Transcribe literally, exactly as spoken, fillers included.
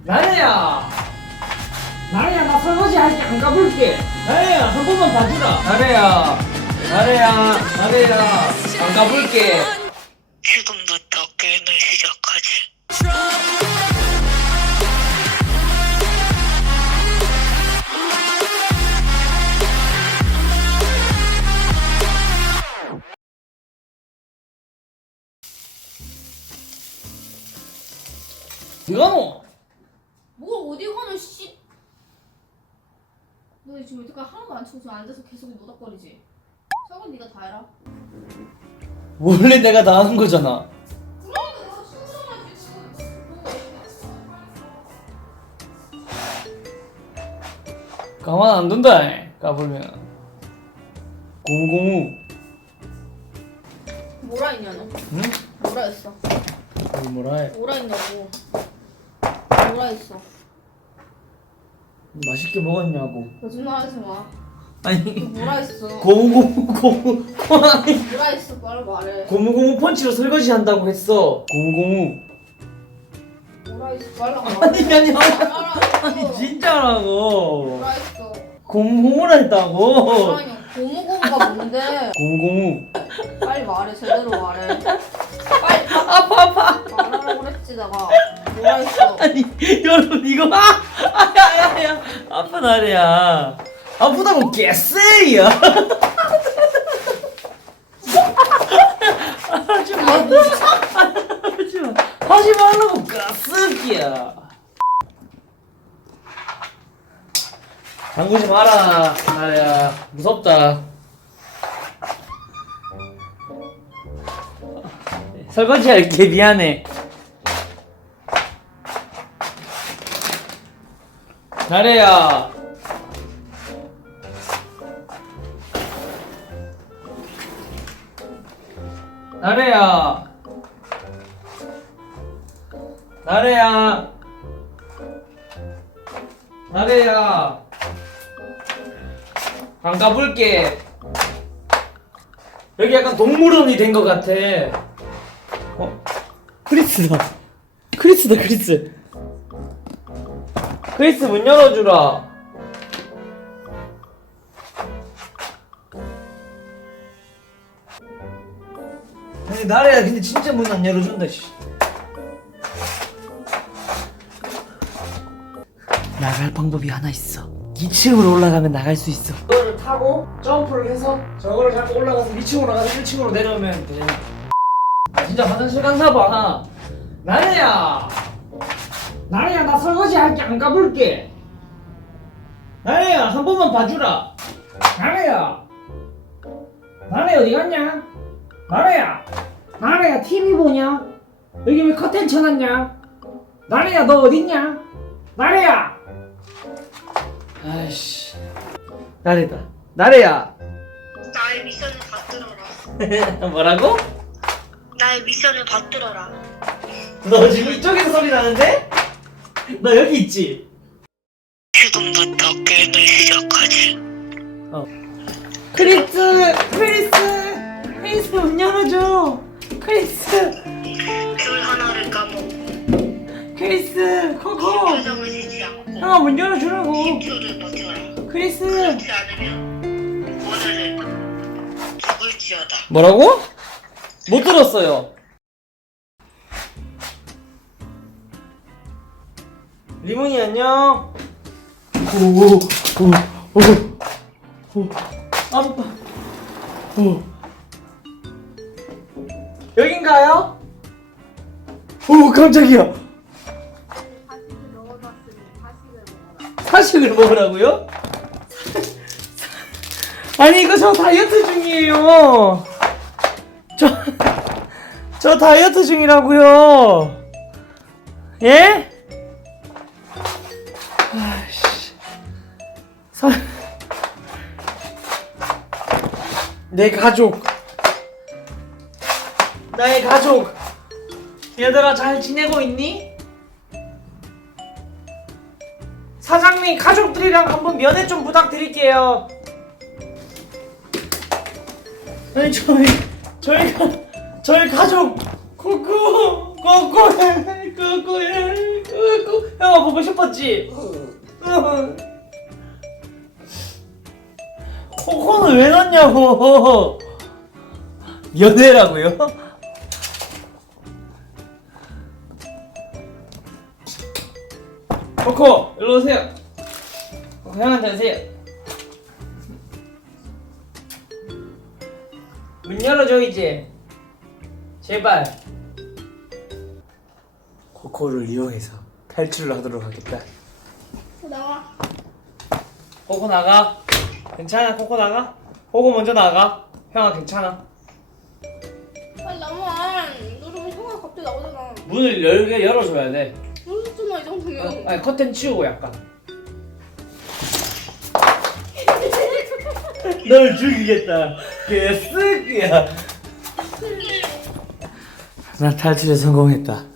나래야, 나래야, 나 설거지 할게. 안 가볼게. 나래야, 한 번만 봐주라. 나래야, 나래야, 나래야, 안 가볼게. 지금부터 게임을 시작하지. 이거노? 뭘 어디 가는 씨. 너 지금 여태까지 하나도 안 치고 지금 앉아서 계속 노닥거리지? 설거지 네가 다 해라. 원래 내가 다 하는 거잖아. 그러니까 내가 친구잖아 지금. 가만 안 둔다. 까불면 고무고무. 뭐라 했냐 너? 응? 뭐라 했어? 뭘 뭐라 해? 뭐라 했냐고. 뭐라 했어? 맛있게 먹었냐고. 거짓말하지 마. 너 아니 뭐라 했어? 고무고무 고무 아니 뭐라 했어? 빨리 말해. 고무고무 펀치로 설거지 한다고 했어. 고무고무. 뭐라 했어? 빨리 말해. 아니 아니 말하라고. 아니 진짜라고. 뭐라 했어? 고무고무라 했다고. 아니 고무고무가 뭔데? 고무고무. 빨리 말해. 제대로 말해. 빨리 아파 아파. 말하라고 그랬지 내가. 뭐라 했어? 아니 여러분 이거 아 아야야야 아파 나래야. 아프다고 개쎄야. 하지마 하지마 하지 말라고 가스기야. 담그지 마라 나래야. 무섭다. 설거지 할게. 미안해. 나래야. 나래야. 나래야. 나래야. 안 가볼게. 여기 약간 동물원이 된 것 같아. 어? 크리스다. 크리스다, 크리스. 크리스 문 열어주라. 아니 나래야 근데 진짜 문 안 열어준다 씨. 나갈 방법이 하나 있어. 이 층으로 올라가면 나갈 수 있어. 이거를 타고 점프를 해서 저거를 잡고 올라가서 이 층으로 가서 일 층으로 내려오면 돼. 아 진짜 화장실 갔나봐. 나래야, 나래야 나 설거지 할게. 안 가볼게. 나래야 한 번만 봐주라. 나래야, 나래 어디 갔냐? 나래야, 나래야 티비 보냐? 여기 왜 커튼 쳐놨냐? 나래야 너 어딨냐? 나래야. 아이씨, 나래다. 나래야. 나의 미션을 받들어라. 뭐라고? 나의 미션을 받들어라. 너 지금 이쪽에서 소리 나는데? 너 여기 있지? 지금부터 게임을 시작하지. 어. 크리스, 크리스, 크리스 문 열어줘. 크리스, 줄 하나를 까먹고 크리스, 코코. 표정을 지지 않고 형아 문 열어주라고. 십 초를 버텨라. 크리스. 그렇지 않으면 오늘은 죽을지어다. 뭐라고? 못 들었어요. 리문이 안녕. 오오오오 아빠. 오. 여긴가요? 오 깜짝이야. 사식을 먹으라고요? 아니 이거 저 다이어트 중이에요. 저, 저 다이어트 중이라고요. 예? 아이씨. 사... 내 가족. 나의 가족. 얘들아 잘 지내고 있니? 사장님 가족들이랑 한번 면회 좀 부탁드릴게요. 아니 저희 저희가 저희 가족 코코 코코해 코코해 형아 보고 싶었지? 코코는 왜 넣냐고. 연애라고요? 코코 일로 오세요. 코코 형한테 오세요. 문 열어줘 이제 제발. 코코를 이용해서 탈출을 하도록 하겠다. 나와. 코코 나가. 괜찮아 코코 나가. 코코 먼저 나가. 형아 괜찮아. 빨리 나와. 누르면 형아 갑자기 나오잖아. 문을 열게 열어줘야 돼. 모르잖아 이 정도면. 어, 아니 커튼 치우고 약간. 널 죽이겠다. 개쓰기야. 나 탈출에 성공했다.